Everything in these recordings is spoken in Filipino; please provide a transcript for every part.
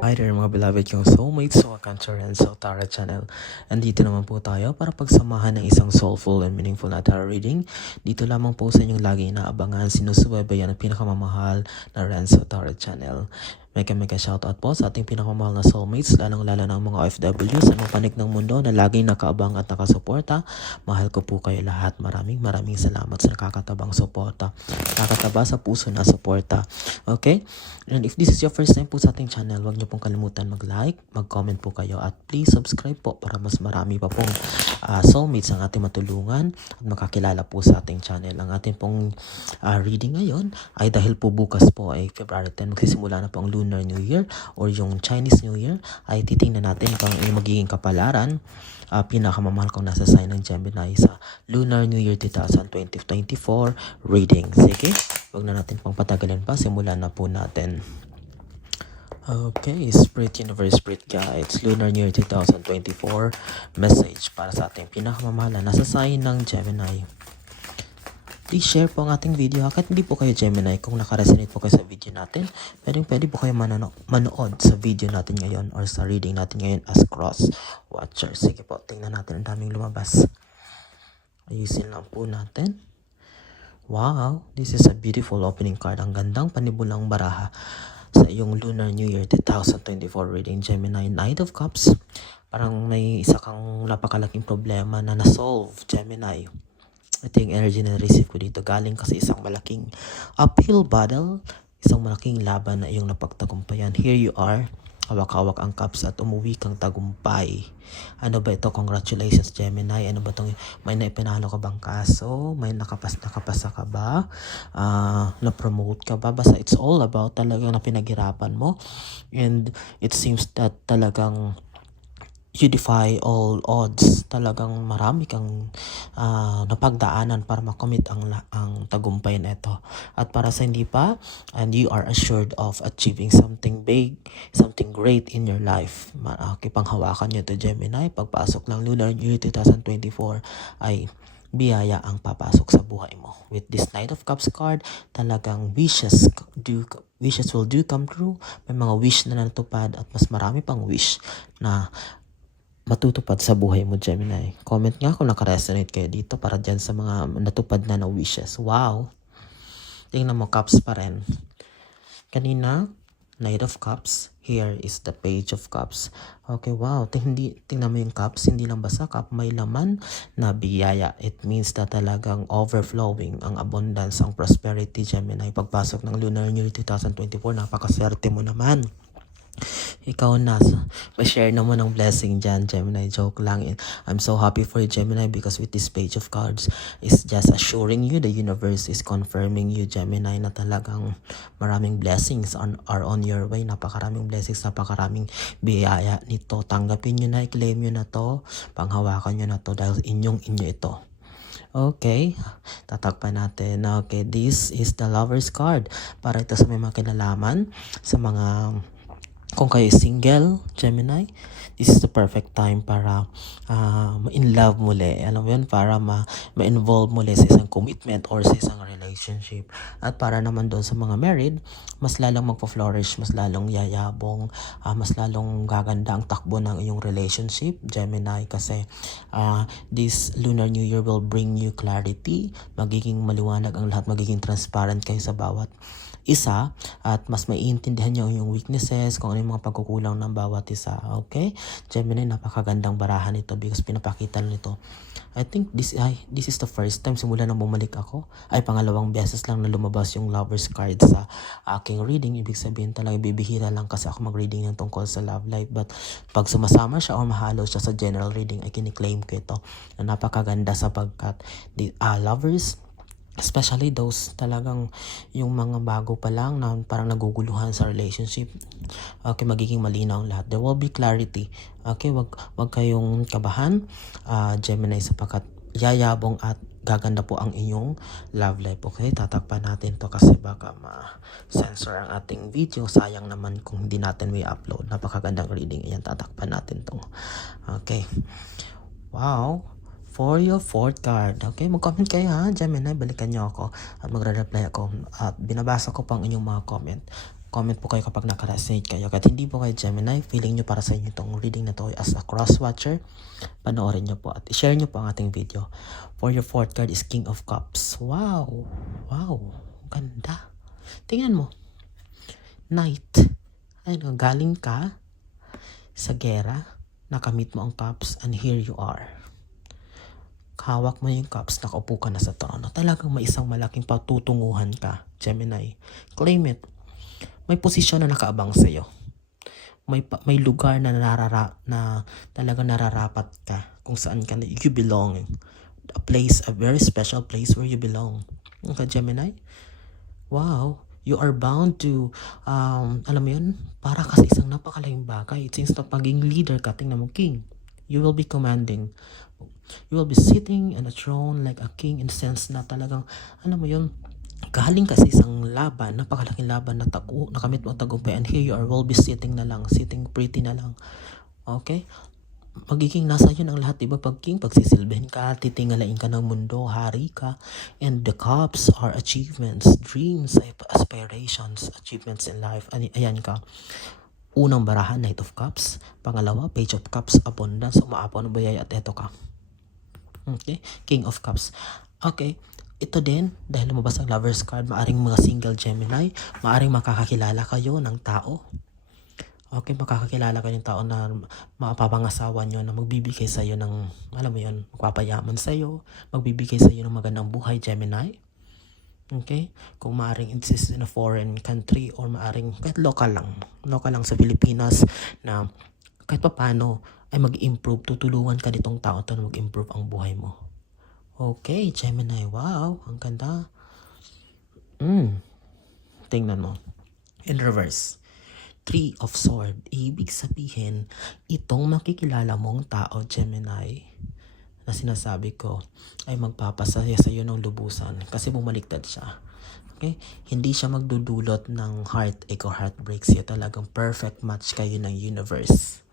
Hi there mga beloved kong soulmates, welcome to Renzo Tara Channel. Andito naman po tayo para pagsamahan ng isang soulful and meaningful na tarot reading. Dito lamang po sa inyong lagi inaabangan, sinusubaybayan ang pinakamamahal na Renzo Tara Channel. Mega shoutout po sa ating pinakamamahal na soulmates, lalong-lalo na ang mga OFW sa mga panig ng mundo na laging nakaabang at nakasuporta. Mahal ko po kayo lahat. Maraming salamat sa nakakatabang suporta. Nakakataba sa puso na suporta. Okay? And if this is your first time po sa ating channel, huwag niyo pong kalimutan mag-like, mag-comment po kayo at please subscribe po para mas marami pa pong soulmates ang ating matulungan at makakilala po sa ating channel. Ang ating pong reading ngayon ay dahil po bukas po ay February 10, magsisimula na po ang Lunar New Year or yung Chinese New Year, ay titingnan natin kung ano magiging kapalaran. Pinakamamahal kong nasa sign ng Gemini sa Lunar New Year 2024 reading. Sige, wag na natin pang patagalin pa, simulan na po natin. Okay, Spirit Universe, Spirit Guides, Lunar New Year 2024 message para sa ating pinakamamahal na nasa sign ng Gemini. Please share po ang ating video. Kahit hindi po kayo Gemini, kung nakaresonate po kayo sa video natin, pwede po kayo manood sa video natin ngayon or sa reading natin ngayon as cross watcher. Sige po, tingnan natin, ang daming lumabas. Ayusin lang po natin. Wow, this is a beautiful opening card. Ang gandang panibulang baraha sa iyong Lunar New Year 2024 reading, Gemini. Knight of Cups. Parang may isa kang napakalaking problema na na-solve, Gemini. Ito yung energy na receive ko dito. Galing kasi isang malaking uphill battle, isang malaking laban na iyong napagtagumpayan. Here you are, hawak-hawak ang cups at umuwi kang tagumpay. Ano ba ito? Congratulations, Gemini. Ano ba itong, may naipinalo ka bang kaso? May nakapasa ka ba? Na-promote ka ba? Basta it's all about talagang na pinaghirapan mo. And it seems that talagang you defy all odds. Talagang marami kang napagdaanan para makomit ang tagumpay na ito. At para sa hindi pa, and you are assured of achieving something big, something great in your life. Panghawakan nyo to, Gemini. Pagpasok ng Lunar Year 2024 ay biyaya ang papasok sa buhay mo. With this Knight of Cups card, talagang wishes will do come true. May mga wish na natupad at mas marami pang wish na matutupad sa buhay mo, Gemini. Comment nga kung nakaresonate kayo dito para dyan sa mga natupad na wishes. Wow! Tingnan mo, Cups pa rin. Kanina, Knight of Cups. Here is the Page of Cups. Okay, wow. Tingnan mo yung cups. Hindi lang basta cup. May laman na biyaya. It means na talagang overflowing ang abundance, ang prosperity, Gemini. Pagpasok ng Lunar New Year 2024, napakaswerte mo naman. Ikaw na, pa-share naman ng blessing dyan, Gemini. Joke lang. I'm so happy for you, Gemini, because with this Page of Cards, is just assuring you, the universe is confirming you, Gemini, na talagang maraming blessings are on your way. Napakaraming blessings, napakaraming biyaya nito. Tanggapin nyo na, i-claim nyo na to, panghawakan nyo na to, dahil inyo ito. Okay, tatakpan natin. Okay, this is the Lover's card. Para ito sa may mga kinalaman, sa mga kung kayo single, Gemini, this is the perfect time para ma-in love muli. Alam mo yun, para ma-involve muli sa isang commitment or sa isang relationship. At para naman doon sa mga married, mas lalong magpa-flourish, mas lalong yayabong, mas lalong gaganda ang takbo ng iyong relationship, Gemini, kasi this Lunar New Year will bring you clarity. Magiging maliwanag ang lahat, magiging transparent kayo sa bawat isa at mas maiintindihan nyo yung weaknesses, kung ano yung mga pagkukulang ng bawat isa. Okay? Gemini, napakagandang barahan nito because pinapakita nito. I think this is the first time simula nang bumalik ako. Ay, pangalawang beses lang na lumabas yung Lover's card sa aking reading. Ibig sabihin talaga bibihira lang kasi ako mag-reading ng tungkol sa love life. But pag sumasama siya o mahalo siya sa general reading, ay kiniklaim ko ito na napakaganda sapagkat lovers, especially those talagang yung mga bago pa lang na parang naguguluhan sa relationship. Okay, magiging malinaw ang lahat. There will be clarity. Okay, wag kayong kabahan, Gemini, sapagkat yayabong at gaganda po ang inyong love life. Okay, tatakpan natin to kasi baka ma-censor ang ating video. Sayang naman kung hindi natin may upload. Napakagandang reading. Ayan, tatakpan natin to. Okay. Wow. For your fourth card. Okay, mag-comment kayo ha, Gemini. Balikan nyo ako at magre-reply ako. At binabasa ko pang inyong mga comment. Comment po kayo kapag naka-resonate kayo. At hindi po kayo Gemini, feeling nyo para sa inyo itong reading na to as a cross-watcher, panoorin nyo po at i-share nyo po ang ating video. For your fourth card is King of Cups. Wow! Wow! Ganda! Tingnan mo. Knight. Ayun, galing ka sa gera, nakamit mo ang cups, and here you are. Hawak mo yung cups, nakaupo ka na sa trono. Talagang may isang malaking patutunguhan ka, Gemini. Claim it. May posisyon na nakaabang sa'yo. May lugar na talagang nararapat ka kung saan ka na you belong. A very special place where you belong. Okay, Gemini? Wow. You are bound to, alam mo yun, para kasi isang napakalaking bagay. It seems na paging leader ka, tingnan mo, king. You will be commanding. You will be sitting on a throne like a king in sense na talagang, alam mo yun, galing ka sa isang laban, napakalaking laban na nakamit mo ang tagumpay, and here you are, will be sitting na lang, sitting pretty na lang. Okay? Magiging nasa yun ang lahat, diba? Pag king, pagsisilbihin ka, titingalain ka ng mundo, hari ka, and the cups are achievements, dreams, aspirations, achievements in life. Ayan ka. Unang barahan, Knight of Cups. Pangalawa, Page of Cups, abundance, umaapon ng biyaya, at eto ka. Okay? King of Cups. Okay. Ito din, dahil lumabas ang Lover's card, maaring mga single Gemini, maaring makakakilala kayo ng tao. Okay, makakakilala kayo ng tao na mapapangasawa nyo na magbibigay sa iyo ng, alam mo yun, magpapayaman sa iyo, magbibigay sa iyo ng magandang buhay, Gemini. Okay? Kung maaring it's in a foreign country or maaring kahit local lang sa Pilipinas na kahit paano ay mag-improve, tutulungan ka nitong tao to na mag-improve ang buhay mo. Okay, Gemini, wow, ang ganda. Tingnan mo. In reverse. 3 of Swords. Ibig sabihin, itong makikilala mong tao, Gemini, na sinasabi ko, ay magpapasaya sa iyo ng lubusan kasi bumaliktad siya. Okay? Hindi siya magdudulot ng heartache or heartbreak siya. Talagang perfect match kayo ng universe.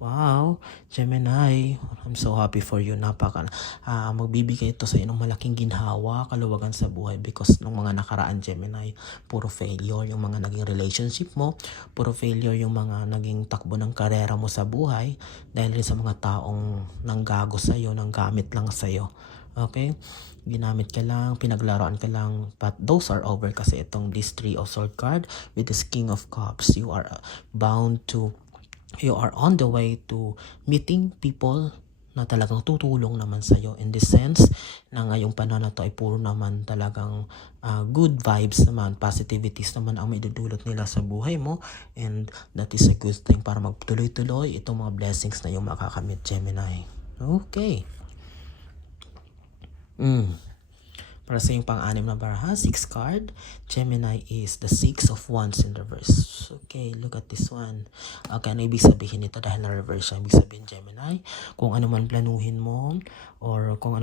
Wow, Gemini, I'm so happy for you. Magbibigay ito sa iyo ng malaking ginhawa, kaluwagan sa buhay because nung mga nakaraan, Gemini, puro failure yung mga naging relationship mo, puro failure yung mga naging takbo ng karera mo sa buhay dahil rin sa mga taong nanggago sa iyo, nanggamit lang sa iyo. Okay? Ginamit ka lang, pinaglaruan ka lang, but those are over kasi itong this 3 of Swords card with this King of Cups, you are on the way to meeting people na talagang tutulong naman sa'yo in the sense na ngayong panahon na to ay puro naman talagang good vibes naman, positivities naman ang maidudulot nila sa buhay mo, and that is a good thing para magtuloy-tuloy itong mga blessings na yung makakamit, Gemini. Okay. Para sa yung pang-anim na baraha, 6 card, Gemini is the 6 of Wands in reverse. Okay, look at this one. Okay, ano ibig sabihin nito dahil na-reverse siya? Ibig sabihin, Gemini, kung ano man planuhin mo, or kung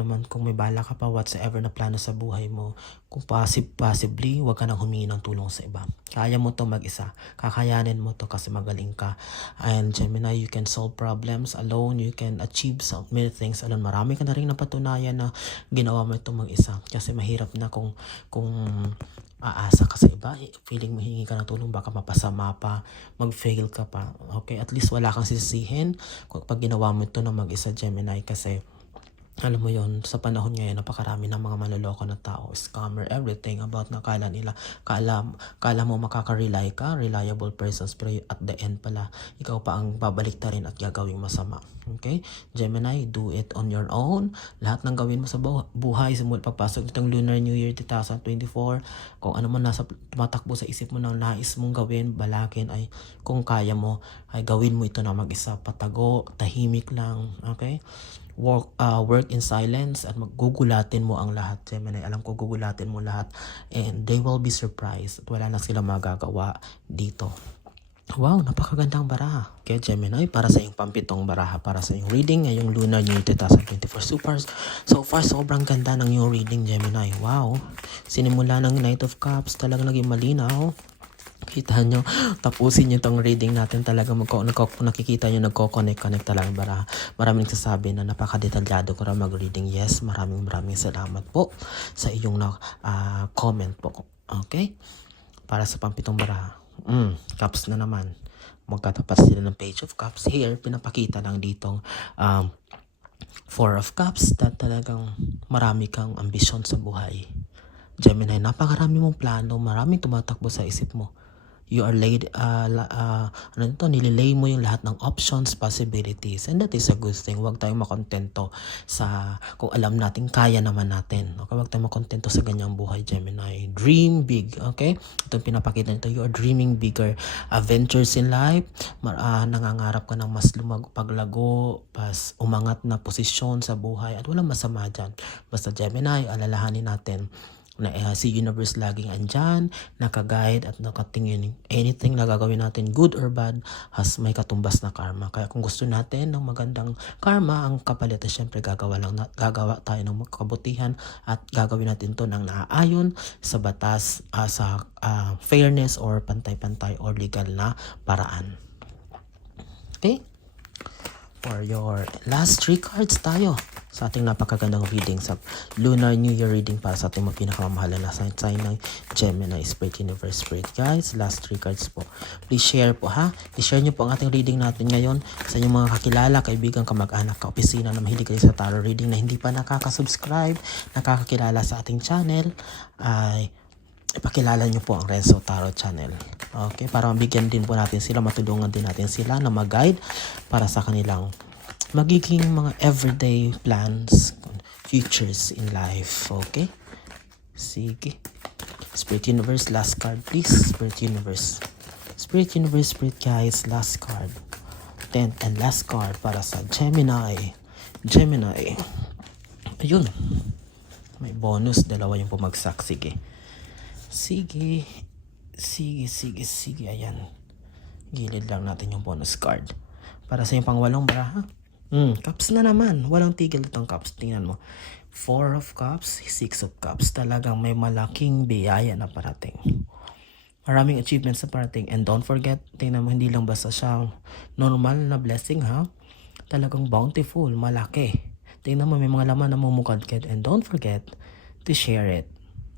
may bala ka pa, whatsoever na plano sa buhay mo, kung possibly, huwag ka nang humingi ng tulong sa iba. Kaya mo to mag-isa. Kakayanin mo to kasi magaling ka. And Gemini, you can solve problems alone. You can achieve many things alone. Marami ka na rin napatunayan na ginawa mo ito mag-isa. Kasi mahirap na kung aasa ka sa iba, feeling mo hingi ka ng tulong, baka mapasama pa, mag-fail ka pa. Okay, at least wala kang sisisihin pag ginawa mo ito na mag-isa, Gemini, kasi alam mo yon, sa panahon ngayon napakarami ng mga manloloko na tao, scammer, everything about na kala mo makaka-rely ka, reliable persons, pero at the end pala ikaw pa ang babaliktarin at gagawing masama. Okay, Gemini, do it on your own. Lahat ng gawin mo sa buhay simula pagpasok nitong Lunar New Year 2024, kung ano man nasa tumatakbo sa isip mo na nais mong gawin, balakin, ay kung kaya mo ay gawin mo ito na mag-isa, patago, tahimik lang. Okay, work in silence at magugulatin mo ang lahat, Gemini. Alam ko gugulatin mo lahat and they will be surprised at wala na sila magagawa dito. Wow, napakagandang baraha. Okay, Gemini, para sa iyong pampitong baraha, para sa iyong reading ngayong Lunar New Year 2024. So far, sobrang ganda ng iyong reading, Gemini. Wow, sinimula ng Knight of Cups, talagang naging malinaw. Kita nyo, tapusin nyo itong reading natin, talagang nakikita nyo nagko-connect talagang baraha. Maraming nagsasabi na napaka-detalyado ko rin mag-reading. Yes, maraming salamat po sa iyong comment po. Okay? Para sa pampitong baraha. Cups na naman. Magkatapat sila ng Page of Cups. Here, pinapakita lang ditong Four of Cups na talagang marami kang ambisyon sa buhay. Gemini, napakarami mong plano, maraming tumatakbo sa isip mo. You are nililay mo yung lahat ng options, possibilities, and that is a good thing. Huwag tayong makontento sa kung alam natin kaya naman natin. Okay, huwag tayong makontento sa ganyang buhay, Gemini. Dream big, okay? Itong pinapakita nito, you are dreaming bigger adventures in life. Nangangarap ka ng mas paglago, pas umangat na posisyon sa buhay, at walang masama dyan. Basta Gemini, alalahanin natin na si universe laging andyan, nakaguide at nakatingin. Anything na gagawin natin, good or bad, may katumbas na karma. Kaya kung gusto natin ng magandang karma, ang kapalit ay syempre gagawa tayo ng kabutihan at gagawin natin to ng naaayon sa batas, sa fairness or pantay-pantay or legal na paraan. Okay? For your last 3 cards tayo sa ating napakagandang reading sa Lunar New Year reading para sa ating mga pinakamamahalan na sign ng Gemini, Spirit Universe, Spirit Guides. Last 3 cards po. Please share po ha. I-share nyo po ang ating reading natin ngayon sa inyong mga kakilala, kaibigan, kamag-anak, kaopisina na mahilig kayo sa tarot reading na hindi pa nakaka-subscribe, nakakakilala sa ating channel, ay ipakilala nyo po ang Renzo Tarot Channel. Okay, para mabigyan din po natin sila, matulungan din natin sila na mag-guide para sa kanilang magiging mga everyday plans, futures in life. Okay? Sige. Spirit Universe, last card please. Spirit Universe. Spirit Universe, Spirit Guides, last card. 10th and last card para sa Gemini. Gemini. Ayun. May bonus, dalawa yung pumagsak. Sige. Sige. Ayan. Gilid lang natin yung bonus card. Para sa yung pangwalong baraha. Cups na naman. Walang tigil itong cups. Tingnan mo. 4 of Cups, 6 of Cups. Talagang may malaking biyaya na parating. Maraming achievements na parating. And don't forget, tingnan mo, hindi lang basta siya normal na blessing ha. Talagang bountiful, malaki. Tingnan mo, may mga laman na mumukadkad. And don't forget to share it.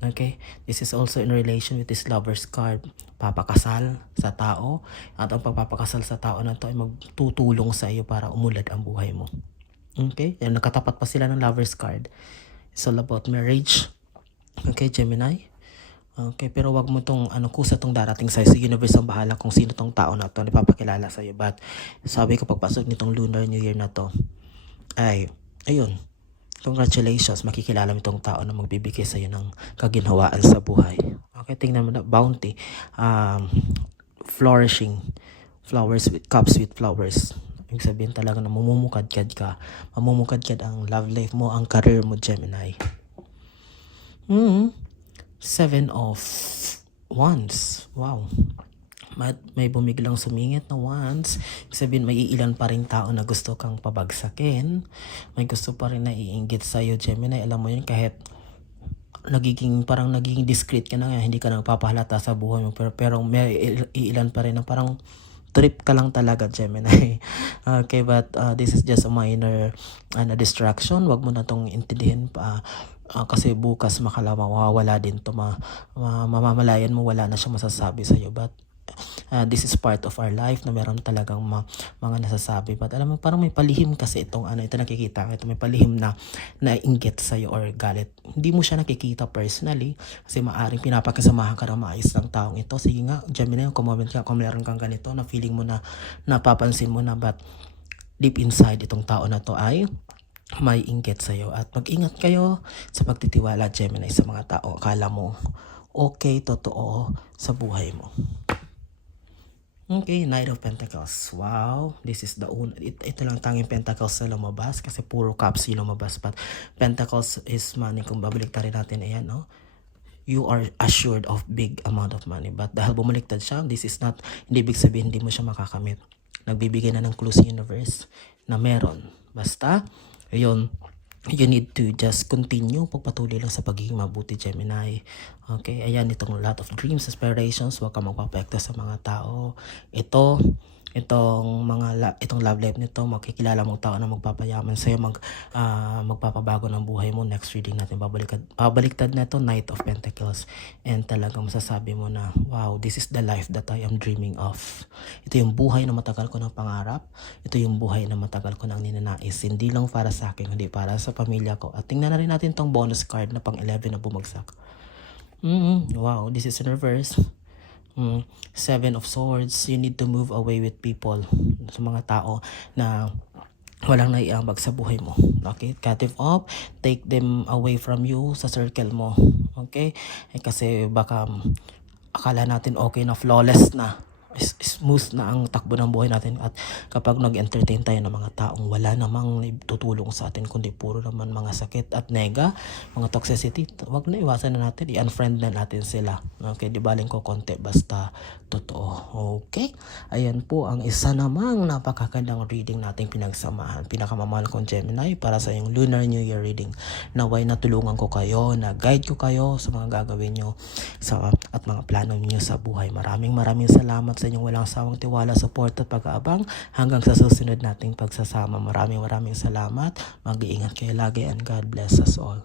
Okay, this is also in relation with this Lover's card. Papakasal sa tao, at ang pagpapakasal sa tao na to ay magtutulong sa iyo para umulad ang buhay mo. Okay, yan, nakatapat pa sila ng Lover's card. It's all about marriage. Okay, Gemini. Okay, pero wag mo tong kusa tong darating sa universe ang bahala kung sino tong tao na to na ipapakilala sa iyo. But sabi ko pagpasok nitong Lunar New Year na to, ay ayun, congratulations, makikilala mo itong tao na magbibigay sa iyo ng kaginhawaan sa buhay. Okay, tingnan mo na, bounty, flourishing, flowers with cups with flowers. Ibig sabihin talaga na mamumukadkad ka. Mamumukadkad ang love life mo, ang career mo, Gemini. 7 of Wands. Wow. May bumiglang sumingit na wands. Sabihin, may iilan pa rin tao na gusto kang pabagsakin. May gusto pa rin na iinggit sa'yo, Gemini. Alam mo yun, kahit parang nagiging discreet ka na nga, hindi ka nagpapahalata sa buhay mo. Pero may iilan pa rin na parang trip ka lang talaga, Gemini. Okay, but this is just a minor distraction. Wag mo na tong intindihin pa. Kasi bukas mawawala din to. Mamamalayan mo, wala na siya masasabi sa'yo. But this is part of our life na meron talagang mga nasasabi. But alam mo, parang may palihim kasi ito nakikita. Ito may palihim na inggit sa'yo or galit. Hindi mo siya nakikita personally kasi maaring pinapakasamahan ka ng maayos ng taong ito. Sige nga, Gemini, comment ka kung meron kang ganito na feeling mo na napapansin mo na, but deep inside itong tao na to ay may inggit sa'yo. At mag-ingat kayo sa pagtitiwala, Gemini, sa mga tao. Akala mo okay, totoo sa buhay mo. Okay, Knight of Pentacles. Wow, this is the ito lang tanging Pentacles na lumabas kasi puro Cups yung lumabas. But Pentacles is money. Kung babaliktarin natin, ayan, no? You are assured of big amount of money. But dahil bumaliktad siya, this is not, hindi ibig sabihin hindi mo siya makakamit. Nagbibigay na ng clues universe na meron. Basta, yun, you need to just continue, pagpatuloy lang sa pagiging mabuti, Gemini. Okay, ayan, itong lot of dreams, aspirations, huwag kang magpapekto sa mga tao. Itong love life nito, makikilala mong tao na magpapayaman sa'yo, magpapabago ng buhay mo. Next reading natin, babaliktad na ito, Knight of Pentacles. And talagang masasabi mo na, wow, this is the life that I am dreaming of. Ito yung buhay na matagal ko ng pangarap. Ito yung buhay na matagal ko nang ninanais. Hindi lang para sa akin, hindi para sa pamilya ko. At tingnan na rin natin tong bonus card na pang 11 na bumagsak. Wow, this is in reverse. Seven of Swords, you need to move away with people, sa mga tao na walang naiambag sa buhay mo. Okay, cut them off, take them away from you sa circle mo. Okay, kasi baka akala natin okay na, flawless na, smooth na ang takbo ng buhay natin, at kapag nag-entertain tayo ng mga taong wala namang tutulong sa atin kundi puro naman mga sakit at nega, mga toxicity, wag na, iwasan na natin, i-unfriend na natin sila. Okay, di baling ko konti basta totoo. Okay, ayan po ang isa namang napakagandang reading nating pinagsamahan. Pinakamamahal kong Gemini para sa yung Lunar New Year reading. Naway natulungan ko kayo, na guide ko kayo sa mga gagawin nyo at mga plano niyo sa buhay. Maraming salamat sa inyong walang sawang tiwala, support at pag-aabang hanggang sa susunod nating pagsasama. Maraming salamat. Mag-iingat kayo lagi and God bless us all.